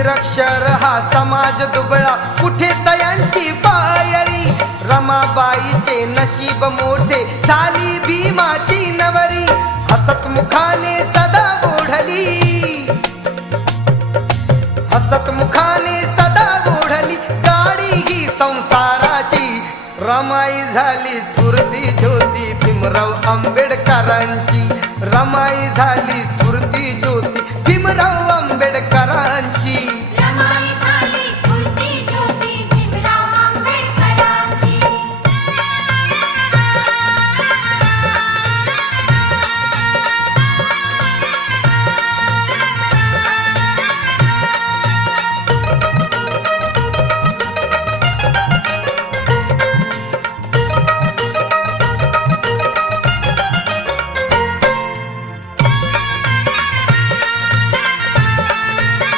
निरक्षर हा समाज दुबळा, कुठे तयांची पायरी. रमाबाईचे नशीब मोठे, झाली भीमाची नवरी. हसत मुखाने सदा ओढली, हसत मुखाने सदा ओढली गाडी ही संसाराची. रमाई झाली स्फूर्ती ज्योती भीमराव आंबेडकरांची. रमाई झाली